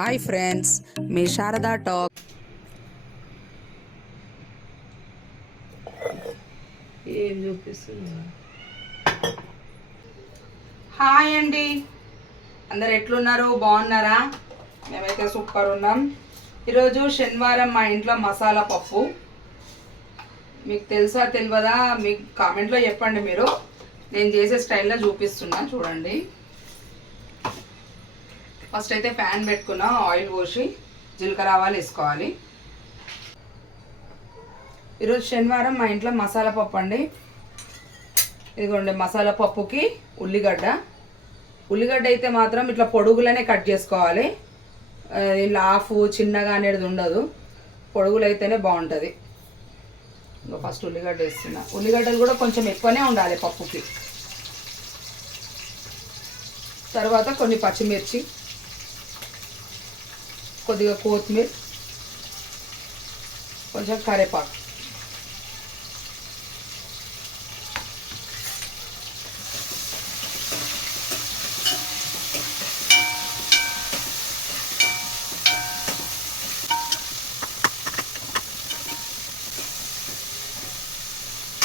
Hi friends మీ Sharada talk ఏం చూపిస్తుంది హాయ్ అండి అందరు ఎట్లున్నారు? బాగున్నారా? మేమైతే సూపర్ ఉన్నాం. ఈరోజు శనివారం మా ఇంట్లో మసాలా పప్పు. మీకు తెలుసా తెలియదా? మీకు కామెంట్లో చెప్పండి మీరు. నేను చేసే స్టైల్లో చూపిస్తున్నా చూడండి. ఫస్ట్ అయితే ప్యాన్ పెట్టుకున్న ఆయిల్ పోసి జీలకర్ర ఆవాలు వేసుకోవాలి. ఈరోజు శనివారం మా ఇంట్లో మసాలా పప్పు అండి. ఇదిగోండి మసాలా పప్పుకి ఉల్లిగడ్డ. ఉల్లిగడ్డ అయితే మాత్రం ఇట్లా పొడుగులనే కట్ చేసుకోవాలి. ఆ, ఇలా హాఫ్ చిన్నగా అనేది ఉండదు. పొడుగులు అయితేనే బాగుంటుంది. ఇంకా ఫస్ట్ ఉల్లిగడ్డ వేస్తున్నా. ఉల్లిగడ్డలు కూడా కొంచెం ఎక్కువనే ఉండాలి పప్పుకి. తర్వాత కొన్ని పచ్చిమిర్చి. కొద్దిగా కొత్తిమీర కొంచెం కరివేపాకు.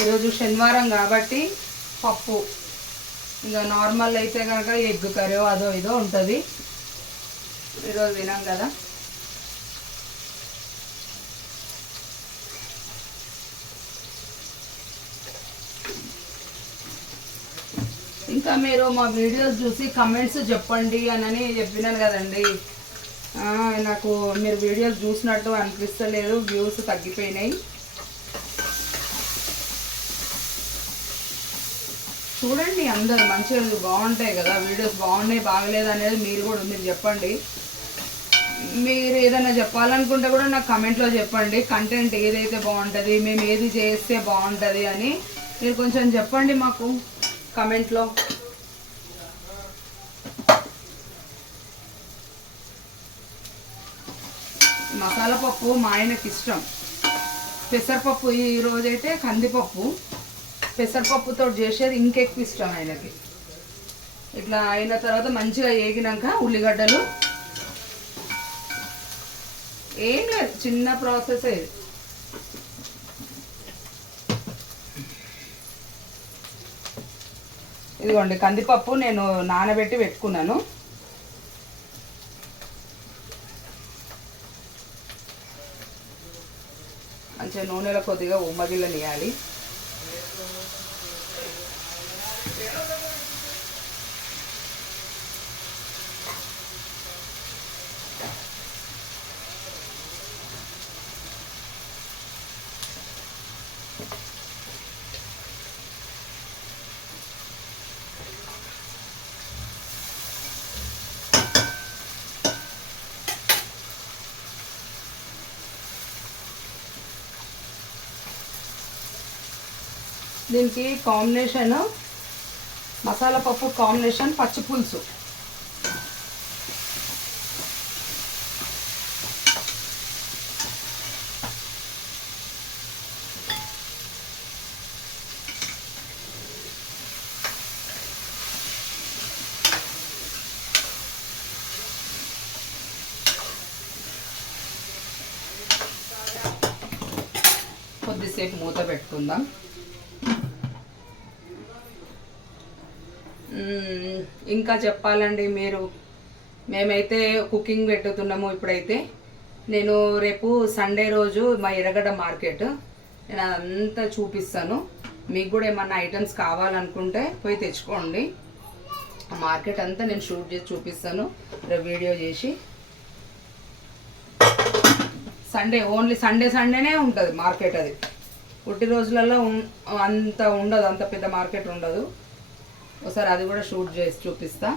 ఈరోజు శనివారం కాబట్టి పప్పు ఇంకా నార్మల్ అయితే కనుక ఎగ్ కర్రీ అదో ఇదో ఉంటుంది. ఈరోజు తినాం కదా. ఇంకా మీరు మా వీడియోస్ చూసి కమెంట్స్ చెప్పండి అని చెప్పినాను కదండి. నాకు మీరు వీడియోస్ చూసినట్టు అనిపిస్తలేదు వ్యూస్ తగ్గిపోయినాయి. చూడండి అందరు మంచిగా బాగుంటాయి కదా వీడియోస్ బాగున్నాయి బాగలేదు అనేది మీరు కూడా మీరు చెప్పండి. మీరు ఏదైనా చెప్పాలనుకుంటే కూడా నాకు కమెంట్లో చెప్పండి కంటెంట్ ఏదైతే బాగుంటుంది మేము ఏది చేస్తే బాగుంటుంది అని మీరు కొంచెం చెప్పండి మాకు కమెంట్లో మసాలా పప్పు మా ఆయనకి ఇష్టం. పెసరపప్పు ఈరోజైతే కందిపప్పు. పెసరపప్పుతో చేసేది ఇంకెక్కువ ఇష్టం ఆయనకి. ఇట్లా అయిన తర్వాత మంచిగా ఏగినాక ఉల్లిగడ్డలు. ఏం లేదు చిన్న ప్రాసెస్ ఇది. ఇదిగోండి కందిపప్పు నేను నానబెట్టి పెట్టుకున్నాను. మంచిగా నూనెలో కొద్దిగా ఉమ్మగిల్లనియాలి దీనికి కాంబినేషన్ మసాలా పప్పు కాంబినేషన్ పచ్చి పులుసు. కొద్దిసేపు మూత పెట్టుకుందాం మ్మ్. ఇంకా చెప్పాలండి మీరు. మేమైతే కుకింగ్ పెట్టుతున్నాము ఇప్పుడైతే. నేను రేపు సండే రోజు మా ఎర్రగడ్డ మార్కెట్. నేను అదంతా చూపిస్తాను. మీకు కూడా ఏమన్నా ఐటమ్స్ కావాలనుకుంటే పోయి తెచ్చుకోండి. మార్కెట్ అంతా నేను షూట్ చేసి చూపిస్తాను. వీడియో చేసి. సండే ఓన్లీ సండే సండేనే ఉంటుంది మార్కెట్ అది. పుట్టి రోజులలో అంత ఉండదు. అంత పెద్ద మార్కెట్ ఉండదు. ఒకసారి అది కూడా షూట్ చేసి చూపిస్తా.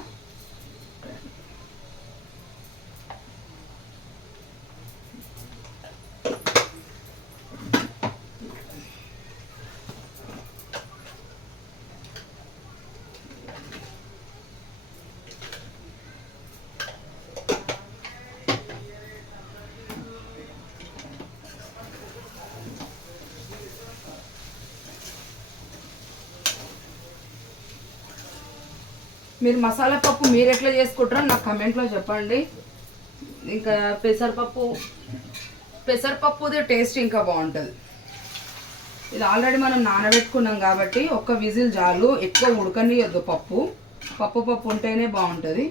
మీరు మసాలా పప్పు మీరు ఎట్లా చేసుకుంటారో నాకు కమెంట్లో చెప్పండి. ఇంకా పెసరపప్పు పెసరపప్పుది టేస్ట్ ఇంకా బాగుంటుంది. ఇది ఆల్రెడీ మనం నానబెట్టుకున్నాం కాబట్టి ఒక్క విజిల్ చాలు ఎక్కువ ఉడకనియొద్దు పప్పు. పప్పు పప్పు ఉంటేనే బాగుంటుంది.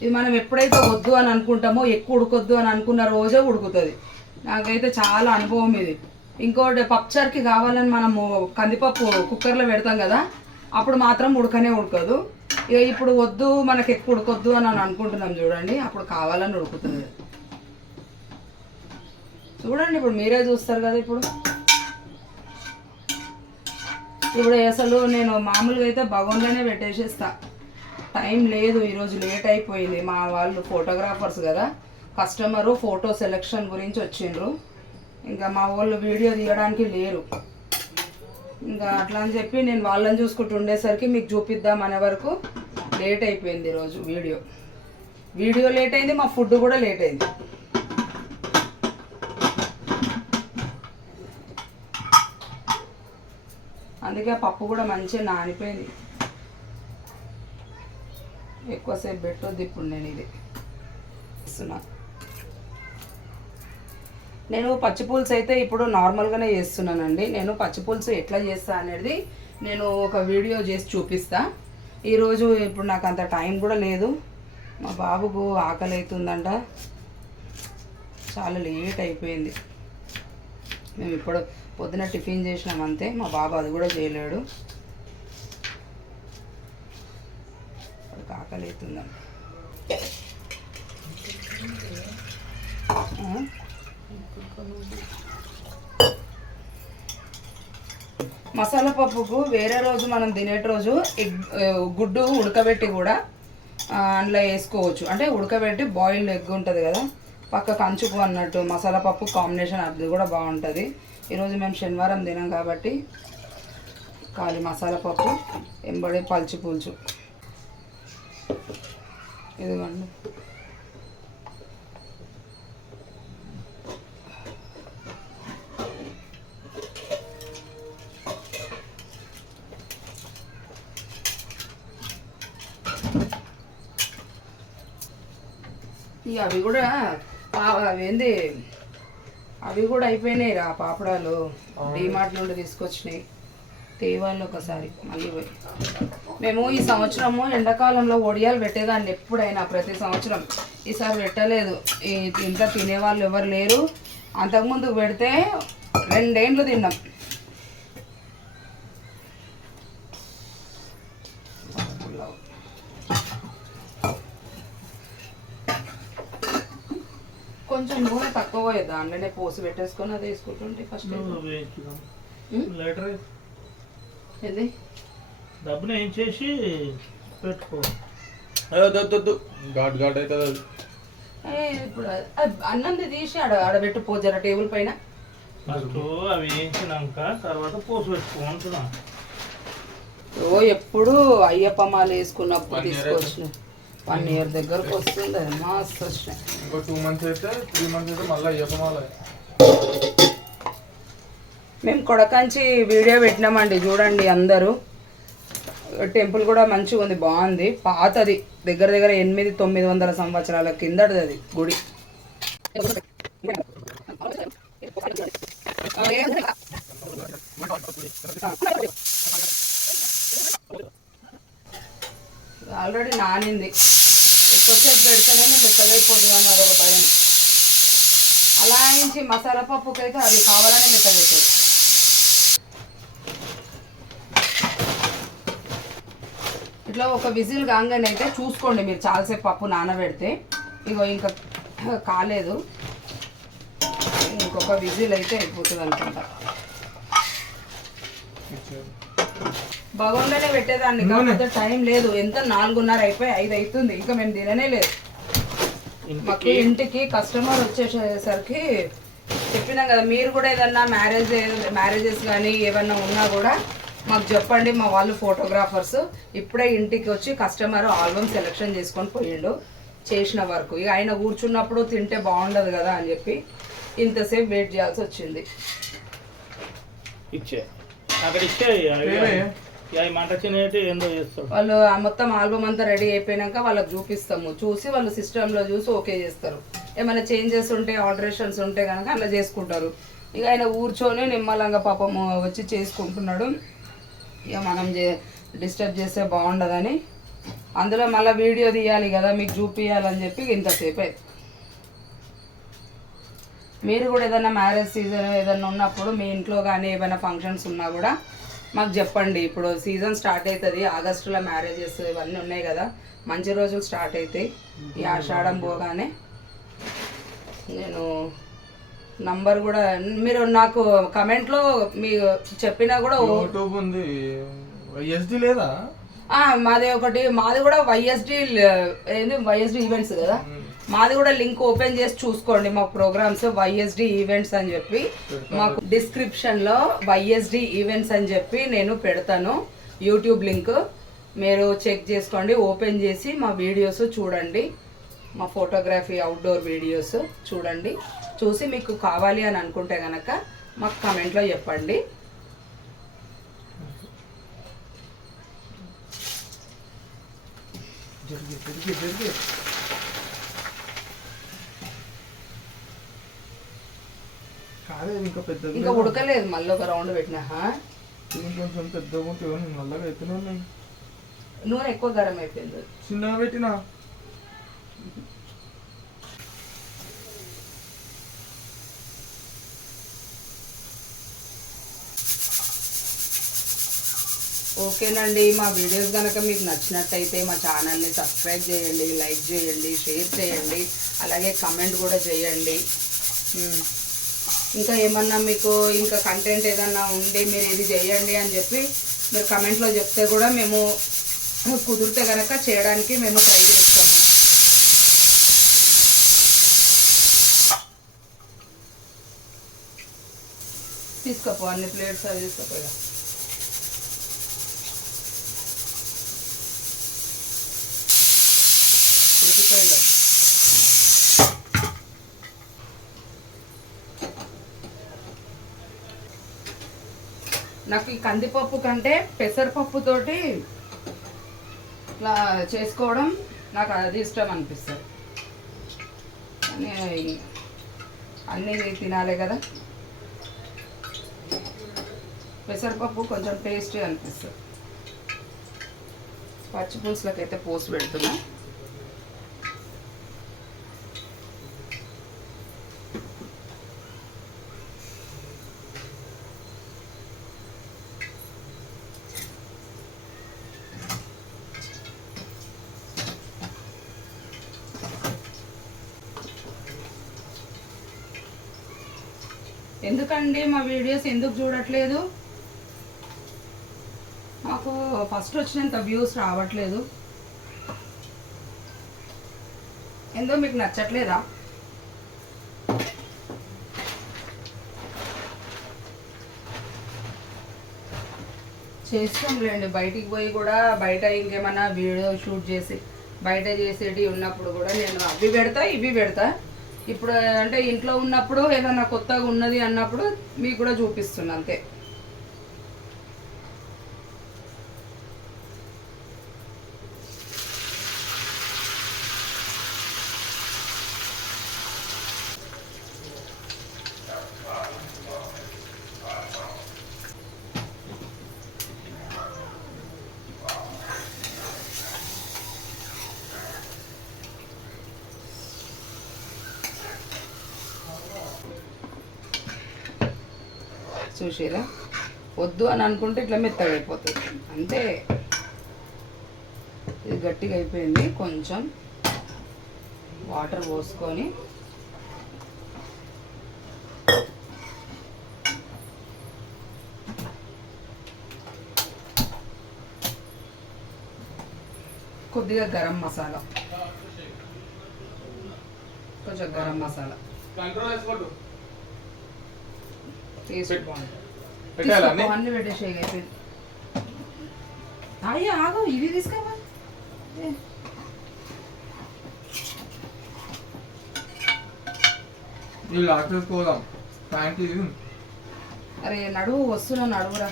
ఇది మనం ఎప్పుడైతే వద్దు అని అనుకుంటామో ఎక్కువ ఉడకొద్దు అని అనుకున్న రోజే ఉడుకుతుంది. నాకైతే చాలా అనుభవం ఇది. ఇంకోటి పప్పుచారుకి కావాలని మనము కందిపప్పు కుక్కర్లో పెడతాం కదా అప్పుడు మాత్రం ఉడకనే ఉడకదు. ఇక ఇప్పుడు వద్దు మనకి ఎక్కువ ఉడకొద్దు అని అని అనుకుంటున్నాం చూడండి. అప్పుడు కావాలని ఉడుకుతుంది. చూడండి ఇప్పుడు మీరే చూస్తారు కదా ఇప్పుడు. ఇప్పుడు అసలు నేను మామూలుగా అయితే బగోన్లోనే పెట్టేసేస్తా. టైం లేదు ఈరోజు లేట్ అయిపోయింది. మా వాళ్ళు ఫోటోగ్రాఫర్స్ కదా కస్టమరు ఫోటో సెలెక్షన్ గురించి వచ్చిండ్రు. ఇంకా మా వాళ్ళు వీడియో తీయడానికి లేరు. ఇంకా అట్లా అని చెప్పి నేను వాళ్ళని చూసుకుంటూ ఉండేసరికి మీకు చూపిద్దాం అనే వరకు లేట్ అయిపోయింది ఈరోజు వీడియో. వీడియో లేట్ అయింది మా ఫుడ్ కూడా లేట్ అయింది. అందుకే పప్పు కూడా మంచిగా నానిపోయింది. ఎక్కువసేపు పెట్టొద్దు ఇప్పుడు నేను ఇది. ఇస్తున్నా. నేను పచ్చి పులుసు అయితే ఇప్పుడు నార్మల్గానే చేస్తున్నానండి. నేను పచ్చి పులుసు ఎట్లా చేస్తా అనేది నేను ఒక వీడియో చేసి చూపిస్తా. ఈరోజు ఇప్పుడు నాకు అంత టైం కూడా లేదు. మా బాబుకు ఆకలి అవుతుందంట. చాలా లేట్ అయిపోయింది. మేము ఇప్పుడు పొద్దున టిఫిన్ చేసినాం అంతే. మా బాబు అది కూడా చేయలేడు. వాడికి ఆకలి అవుతుందంట. మసాలా పప్పుకు వేరే రోజు మనం తినేటి రోజు ఎగ్ గుడ్డు ఉడకబెట్టి కూడా అందులో వేసుకోవచ్చు. అంటే ఉడకబెట్టి బాయిల్డ్ ఎగ్ ఉంటుంది కదా పక్క కంచుకు అన్నట్టు మసాలా పప్పు కాంబినేషన్ అది కూడా బాగుంటుంది. ఈరోజు మేము శనివారం తినాం కాబట్టి ఖాళీ మసాలా పప్పు ఎంబడి పల్చి పులుచు ఇదిగోండి. ఇక అవి కూడా ఏంది? అవి కూడా అయిపోయినాయి రా పాపడాలు. డిమార్ట్ నుండి తీసుకొచ్చినాయి. తేవాలి ఒకసారి మళ్ళీ పోయి. మేము ఈ సంవత్సరము ఎండాకాలంలో ఒడియాలు పెట్టేదాన్ని ఎప్పుడైనా ప్రతి సంవత్సరం. ఈసారి పెట్టలేదు. ఈ ఇంట్లో తినేవాళ్ళు ఎవరు లేరు. అంతకుముందు పెడితే రెండేండ్లు తిన్నాం కొంచెం పోయేది దాంట్లోనే పోసి పెట్టేసుకొని అది వేసుకుంటుంటే ఫస్ట్ లెటర్. ఏంది? డబ్బును ఏం చేసి పెట్టుకో. వద్దు ఘాట్ ఘాట్ అవుతుంది ఇప్పుడు అన్నంది తీసి ఆడ ఆడబెట్టు పోజర టేబుల్ పైన. ఫస్ట్ అవి వేయించినాక తర్వాత పోసి పెట్టుకో అంటున్నా. ఓ ఎప్పుడు అయ్యప్ప మాల వేసుకున్నప్పుడు తీసుకొచ్చిన వన్ ఇయర్ దగ్గరకు వస్తుంది. అది మస్తు వచ్చినాయి ఇంకో టూ మంత్స్ అయితే త్రీ మంత్స్ అయితే మళ్ళీ అయ్యప్పమాల మేము కొడకంచి వీడియో పెట్టినామండి చూడండి అందరూ. టెంపుల్ కూడా మంచిగా ఉంది బాగుంది. పాతది దగ్గర దగ్గర ఎనిమిది తొమ్మిది వందల సంవత్సరాల కిందటిది అది గుడి. ఆల్రెడీ నానింది. కొద్దిసేపు పెడితేనే మెత్తగైపోతుంది అని అదొక భయం. అలా నుంచి మసాలా పప్పుకైతే అది కావాలనే మెత్తగైతుంది ఇట్లా ఒక విజిల్ కాగానే అయితే చూసుకోండి మీరు చాలాసేపు పప్పు నానబెడితే. ఇగో ఇంకా కాలేదు. ఇంకొక విజిల్ అయితే అయిపోతుంది అనుకుంటా. భగవంలోనే పెట్టేదాన్ని కాకపోతే టైం లేదు. ఎంత? నాలుగున్నర అయిపోయి ఐదు అవుతుంది ఇంకా మేము తిననే లేదు. మాకు ఇంటికి కస్టమర్ వచ్చేసరికి చెప్పినాం కదా మీరు కూడా ఏదన్నా మ్యారేజ్ మ్యారేజెస్ కానీ ఏమన్నా ఉన్నా కూడా మాకు చెప్పండి మా వాళ్ళు ఫోటోగ్రాఫర్స్ ఇప్పుడే ఇంటికి వచ్చి కస్టమర్ ఆల్బమ్ సెలెక్షన్ చేసుకొని పోయిండు. చేసిన వరకు. ఇక ఆయన కూర్చున్నప్పుడు తింటే బాగుండదు కదా అని చెప్పి ఇంతసేపు వెయిట్ చేయాల్సి వచ్చింది. ఇచ్చే. అక్కడ ఇచ్చే ఇక వాళ్ళు ఆ మొత్తం ఆల్బమ్ అంతా రెడీ అయిపోయినాక వాళ్ళకి చూపిస్తాము. చూసి వాళ్ళు సిస్టంలో చూసి ఓకే చేస్తారు. ఏమైనా చేంజెస్ ఉంటే ఆల్టరేషన్స్ ఉంటే కనుక అలా చేసుకుంటారు. ఇక ఆయన కూర్చొని నిమ్మలంగా పాపం వచ్చి చేసుకుంటున్నాడు. ఇక మనం చే డిస్టర్బ్ చేస్తే బాగుండదని. అందులో మళ్ళీ వీడియో తీయాలి కదా మీకు చూపించాలని చెప్పి ఇంతసేపు అయింది. మీరు కూడా ఏదైనా మ్యారేజ్ సీజన్ ఏదైనా ఉన్నప్పుడు మీ ఇంట్లో కానీ ఏమైనా ఫంక్షన్స్ ఉన్నా కూడా మాకు చెప్పండి ఇప్పుడు సీజన్ స్టార్ట్ అవుతుంది ఆగస్టులో మ్యారేజెస్ ఇవన్నీ ఉన్నాయి కదా మంచి రోజులు స్టార్ట్ అవుతాయి ఈ ఆషాఢం పోగానే నేను నంబర్ కూడా మీరు నాకు కమెంట్లో మీ చెప్పినా కూడా యూట్యూబ్ ఉంది. ఎస్డి లేదా? మాది ఒకటి మాది కూడా వైఎస్డి ఏంది? వైఎస్డి ఈవెంట్స్ కదా. మాది కూడా లింక్ ఓపెన్ చేసి చూసుకోండి మా ప్రోగ్రామ్స్ వైఎస్డి ఈవెంట్స్ అని చెప్పి. మాకు డిస్క్రిప్షన్లో వైఎస్డి ఈవెంట్స్ అని చెప్పి నేను పెడతాను. YouTube link. మీరు చెక్ చేసుకోండి ఓపెన్ చేసి మా వీడియోస్ చూడండి. మా ఫోటోగ్రఫీ అవుట్డోర్ వీడియోస్ చూడండి. చూసి మీకు కావాలి అని అనుకుంటే కనుక మాకు కమెంట్లో చెప్పండి. జరిగి జరిగి జరిగి కాదే ఇది ఇంకా పెద్దది ఇంకా ఉడకలేదు మళ్ళీ ఒక రౌండ్ పెట్టినా కొంచెం పెద్దగా ఉంటుంది నల్లగా అయితేనే ఉన్నాయి. నూనె ఎక్కువ గరం అయిపోయింది. చిన్నగా పెట్టినా? ఓకేనండి మా వీడియోస్ కనుక మీకు నచ్చినట్టయితే మా ఛానల్ని సబ్స్క్రైబ్ చేయండి లైక్ చేయండి షేర్ చేయండి అలాగే కమెంట్ కూడా చేయండి. ఇంకా ఏమన్నా మీకు ఇంకా కంటెంట్ ఏదన్నా ఉండి మీరు ఇది చేయండి అని చెప్పి మీరు కమెంట్లో చెప్తే కూడా మేము కుదిరితే కనుక చేయడానికి మేము ట్రై చేస్తాము తీసుకోపో అన్ని ప్లేట్స్ అవి తీసుకోపో ఇక. ఉడికిపోయింది నాకు ఈ కందిపప్పు కంటే పెసరపప్పుతోటి ఇట్లా చేసుకోవడం నాకు అది ఇష్టం అనిపిస్తుంది. కానీ అన్నీ తినాలి కదా. పెసరపప్పు కొంచెం టేస్టీ అనిపిస్తుంది. పచ్చి అయితే పోసి పెడుతున్నా. ఎందుకండి మా వీడియోస్ ఎందుకు చూడట్లేదు? మాకు ఫస్ట్ వచ్చినంత వ్యూస్ రావట్లేదు. ఎందో మీకు నచ్చట్లేదా? చేస్తాంలేండి బయటికి పోయి కూడా బయట ఇంకేమైనా వీడియో షూట్ చేసి బయట చేసేటి ఉన్నప్పుడు కూడా నేను అవి పెడతా ఇవి పెడతా. ఇప్పుడు అంటే ఇంట్లో ఉన్నప్పుడు ఏదన్నా కొత్తగా ఉన్నది అన్నప్పుడు మీకు కూడా చూపిస్తున్నా అంతే. చూసారా? వద్దు అని అనుకుంటే ఇట్లా మెత్తగా అయిపోతుంది. అంతే ఇది గట్టిగా అయిపోయింది. కొంచెం వాటర్ పోసుకొని కొద్దిగా గరం మసాలా. కొంచెం గరం మసాలా కంట్రోల్ వేసుకోడు టేస్ట్ బాగుంటుంది పెట్టాలా అన్ని? పెట్టేసేయి అయిపోయింది అయ్యా ఆగు ఇవి తీసుకోవా ఏ. ఇవి లాక్ చేసుకోదాం ప్యాంట్ ఇది అరే నడువు వస్తున్నా నడువురా.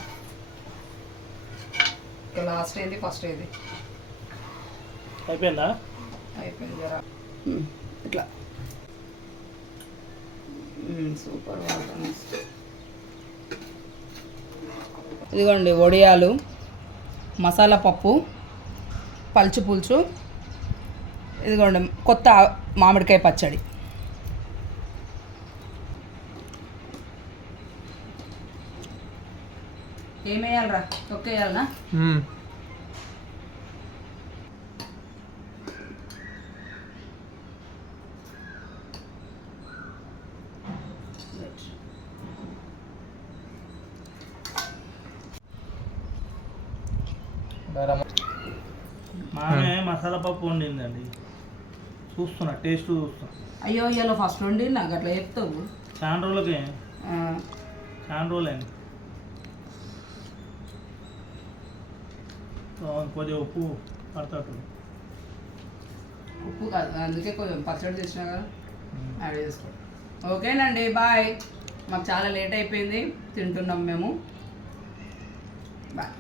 లాస్ట్ ఏంది ఫస్ట్ ఏది? అయిపోయిందా? అయిపోయింది జరా. ఇట్లా. సూపర్ ఇదిగోండి వడియాలు మసాలా పప్పు పల్చు పులుసు ఇదిగోండి కొత్త మామిడికాయ పచ్చడి. ఏమేయాలరా? తొక్కేయాలనా మామే మసాలా పప్పు వండిందండి. చూస్తున్నా టేస్ట్ చూస్తున్నా. అయ్యో ఇవాళ ఫస్ట్ నుండి నాకు అట్లా చెప్తావు చాలా రోజులకి చాలా రోజులైంది సో, కొద్దిగా ఉప్పు పడతాడు ఉప్పు కాదు అందుకే కొంచెం పచ్చడి తెచ్చినా కదా. యాడ్ చేసుకోండి ఓకేనండి బాయ్. మాకు చాలా లేట్ అయిపోయింది తింటున్నాం మేము. బాయ్.